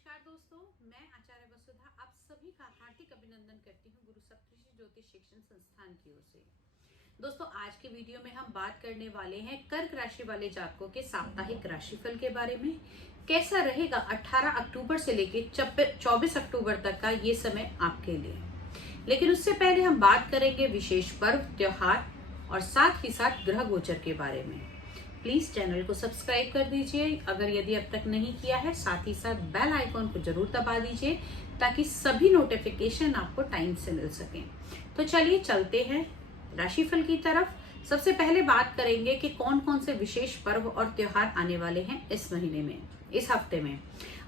नमस्कार दोस्तों, मैं आचार्य वसुधा आप सभी का हार्दिक अभिनंदन करती हूँ गुरु सप्तऋषि ज्योतिष शिक्षण संस्थान की ओर से। दोस्तों, आज के वीडियो में हम बात करने वाले हैं कर्क राशि वाले जातकों के साप्ताहिक राशिफल के बारे में। कैसा रहेगा 18 अक्टूबर से लेकर 24 अक्टूबर तक का ये समय आपके लिए। लेकिन उससे पहले हम बात करेंगे विशेष पर्व, त्योहार और साथ ही साथ ग्रह गोचर के बारे में। प्लीज चैनल को सब्सक्राइब कर दीजिए अगर यदि अब तक नहीं किया है, साथ ही साथ बेल आइकॉन को जरूर दबा दीजिए ताकि सभी नोटिफिकेशन आपको टाइम से मिल सके। तो चलिए चलते हैं राशिफल की तरफ। सबसे पहले बात करेंगे कि कौन कौन से विशेष पर्व और त्योहार आने वाले हैं इस महीने में, इस हफ्ते में।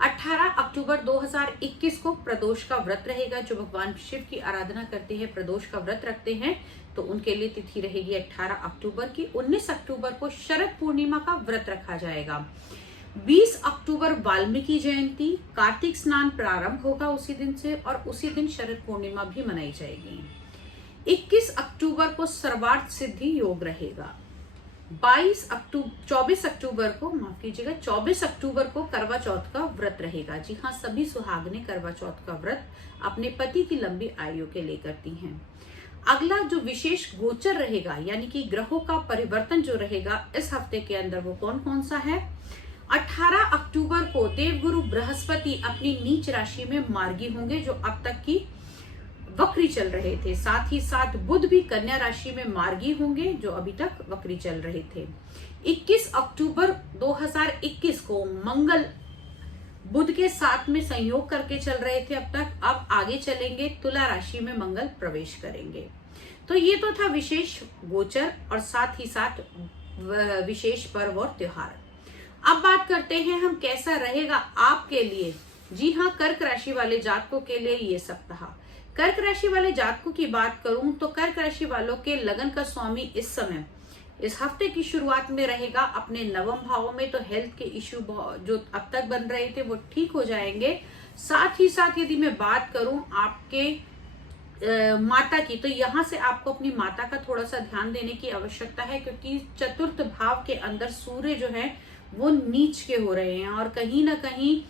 18 अक्टूबर 2021 को प्रदोष का व्रत रहेगा। जो भगवान शिव की आराधना करते हैं, प्रदोष का व्रत रखते हैं, तो उनके लिए तिथि रहेगी 18 अक्टूबर की। 19 अक्टूबर को शरद पूर्णिमा का व्रत रखा जाएगा। 20 अक्टूबर वाल्मीकि जयंती, कार्तिक स्नान प्रारंभ होगा उसी दिन से और उसी दिन शरद पूर्णिमा भी मनाई जाएगी। 21 अक्टूबर को सर्वार्थ सिद्धि योग रहेगा। 24 अक्टूबर को माफ कीजिएगा 24 अक्टूबर को करवा चौथ का व्रत रहेगा। जी हाँ, सभी सुहागने करवा चौथ का व्रत अपने पति की लंबी आयु के लिए करती हैं। अगला जो विशेष गोचर रहेगा यानी कि ग्रहों का परिवर्तन जो रहेगा इस हफ्ते के अंदर, वो कौन कौन सा है। 18 अक्टूबर को देवगुरु बृहस्पति अपनी नीच राशि में मार्गी होंगे, जो अब तक की वक्री चल रहे थे। साथ ही साथ बुध भी कन्या राशि में मार्गी होंगे, जो अभी तक वक्री चल रहे थे। 21 अक्टूबर 2021 को मंगल बुध के साथ में संयोग करके चल रहे थे अब तक, अब आगे चलेंगे, तुला राशि में मंगल प्रवेश करेंगे। तो ये तो था विशेष गोचर और साथ ही साथ विशेष पर्व और त्योहार। अब बात करते हैं हम कैसा रहेगा आपके लिए। जी हाँ, कर्क राशि वाले जातकों के लिए ये सप्ताह। कर्क राशि वाले जातकों की बात करूं तो कर्क राशि वालों के लगन का स्वामी इस समय इस हफ्ते की शुरुआत में रहेगा अपने नवम भाव में। तो हेल्थ के इश्यू जो अब तक बन रहे थे वो ठीक हो जाएंगे। साथ ही साथ यदि मैं बात करूं आपके माता की, तो यहाँ से आपको अपनी माता का थोड़ा सा ध्यान देने की आवश्यकता है, क्योंकि चतुर्थ भाव के अंदर सूर्य जो है वो नीच के हो रहे हैं। और कहीं ना कहीं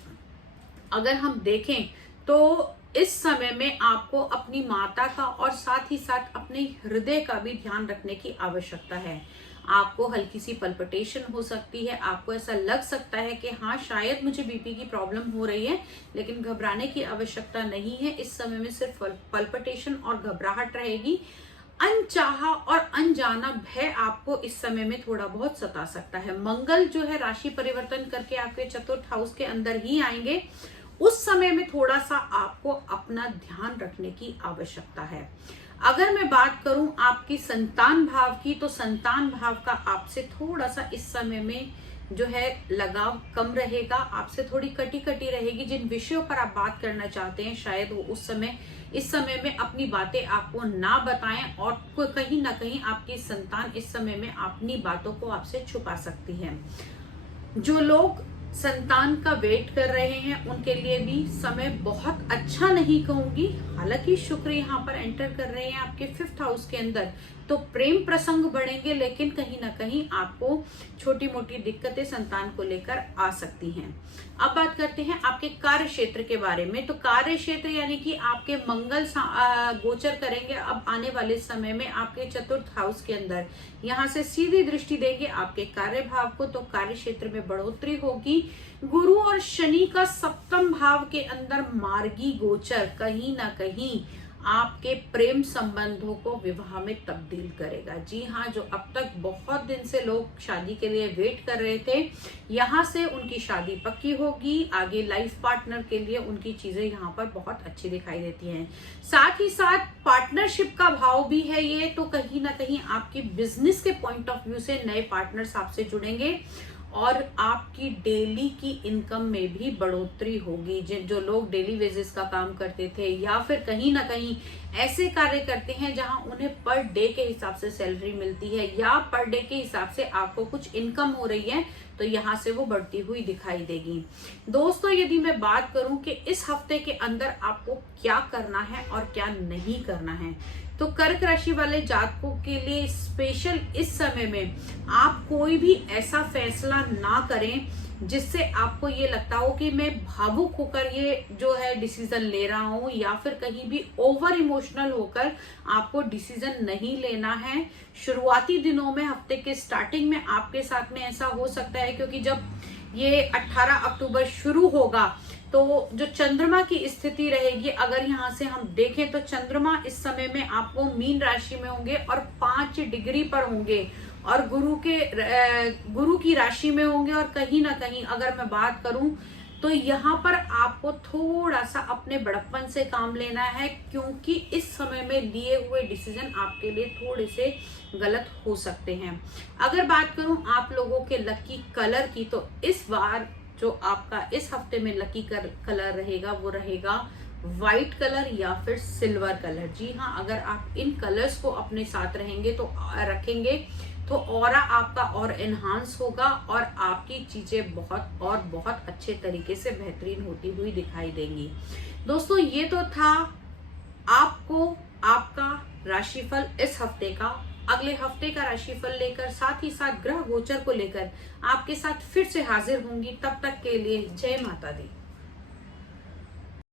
अगर हम देखें तो इस समय में आपको अपनी माता का और साथ ही साथ अपने हृदय का भी ध्यान रखने की आवश्यकता है। आपको हल्की सी पल्पिटेशन हो सकती है, आपको ऐसा लग सकता है कि हाँ शायद मुझे बीपी की प्रॉब्लम हो रही है, लेकिन घबराने की आवश्यकता नहीं है। इस समय में सिर्फ पल्पिटेशन और घबराहट रहेगी। अनचाहा और अनजाना भय आपको इस समय में थोड़ा बहुत सता सकता है। मंगल जो है राशि परिवर्तन करके आपके चतुर्थ हाउस के अंदर ही आएंगे। उस समय में थोड़ा सा आपको अपना ध्यान रखने की आवश्यकता है। अगर मैं बात करूं आपकी संतान भाव की, तो संतान भाव का आपसे थोड़ा सा इस समय में जो है लगाव कम रहेगा, आपसे थोड़ी कटी कटी रहेगी। जिन विषयों पर आप बात करना चाहते हैं शायद वो इस समय में अपनी बातें आपको ना बताएं, और कहीं ना कहीं आपकी संतान इस समय में अपनी बातों को आपसे छुपा सकती है। जो लोग संतान का वेट कर रहे हैं उनके लिए भी समय बहुत अच्छा नहीं कहूंगी। हालांकि शुक्र यहाँ पर एंटर कर रहे हैं आपके 5th हाउस के अंदर, तो प्रेम प्रसंग बढ़ेंगे, लेकिन कहीं ना कहीं आपको छोटी मोटी दिक्कतें संतान को लेकर आ सकती हैं। अब बात करते हैं आपके कार्य क्षेत्र के बारे में। तो कार्य क्षेत्र यानी कि आपके मंगल गोचर करेंगे अब आने वाले समय में आपके चतुर्थ हाउस के अंदर। यहाँ से सीधी दृष्टि देंगे आपके कार्य भाव को, तो कार्य क्षेत्र में बढ़ोतरी होगी। गुरु और शनि का सप्तम भाव के अंदर मार्गी गोचर कहीं ना कहीं आपके प्रेम संबंधों को विवाह में तब्दील करेगा। जी हाँ, जो अब तक बहुत दिन से लोग शादी के लिए वेट कर रहे थे, यहाँ से उनकी शादी पक्की होगी। आगे लाइफ पार्टनर के लिए उनकी चीजें यहाँ पर बहुत अच्छी दिखाई देती हैं। साथ ही साथ पार्टनरशिप का भाव भी है ये, तो कहीं ना कहीं आपकी बिजनेस के पॉइंट ऑफ व्यू से नए पार्टनर्स आपसे जुड़ेंगे और आपकी डेली की इनकम में भी बढ़ोतरी होगी। जो लोग डेली वेजेस का काम करते थे या फिर कहीं ना कहीं ऐसे कार्य करते हैं जहां उन्हें पर डे के हिसाब से सैलरी मिलती है या पर डे के हिसाब से आपको कुछ इनकम हो रही है, तो यहाँ से वो बढ़ती हुई दिखाई देगी। दोस्तों, यदि मैं बात करूं कि इस हफ्ते के अंदर आपको क्या करना है और क्या नहीं करना है, तो कर्क राशि वाले जातकों के लिए स्पेशल इस समय में आप कोई भी ऐसा फैसला ना करें जिससे आपको ये लगता हो कि मैं भावुक होकर ये जो है डिसीजन ले रहा हूं, या फिर कहीं भी ओवर इमोशनल होकर आपको डिसीजन नहीं लेना है। शुरुआती दिनों में, हफ्ते के स्टार्टिंग में आपके साथ में ऐसा हो सकता है, क्योंकि जब ये 18 अक्टूबर शुरू होगा तो जो चंद्रमा की स्थिति रहेगी, अगर यहाँ से हम देखें तो चंद्रमा इस समय में आपको मीन राशि में होंगे और 5 डिग्री पर होंगे, और गुरु की राशि में होंगे। और कहीं ना कहीं अगर मैं बात करूं तो यहाँ पर आपको थोड़ा सा अपने बड़प्पन से काम लेना है, क्योंकि इस समय में लिए हुए डिसीजन आपके लिए थोड़े से गलत हो सकते हैं। अगर बात करूं आप लोगों के लकी कलर की, तो इस बार जो आपका इस हफ्ते में लकी कलर रहेगा वो रहेगा व्हाइट कलर या फिर सिल्वर कलर। जी हाँ, अगर आप इन कलर्स को अपने साथ रखेंगे तो ऑरा आपका और एनहांस होगा और आपकी चीजें बहुत अच्छे तरीके से बेहतरीन होती हुई दिखाई देंगी। दोस्तों, ये तो था आपको आपका राशिफल इस हफ्ते का। अगले हफ्ते का राशिफल लेकर, साथ ही साथ ग्रह गोचर को लेकर आपके साथ फिर से हाजिर होंगी। तब तक के लिए जय माता दी।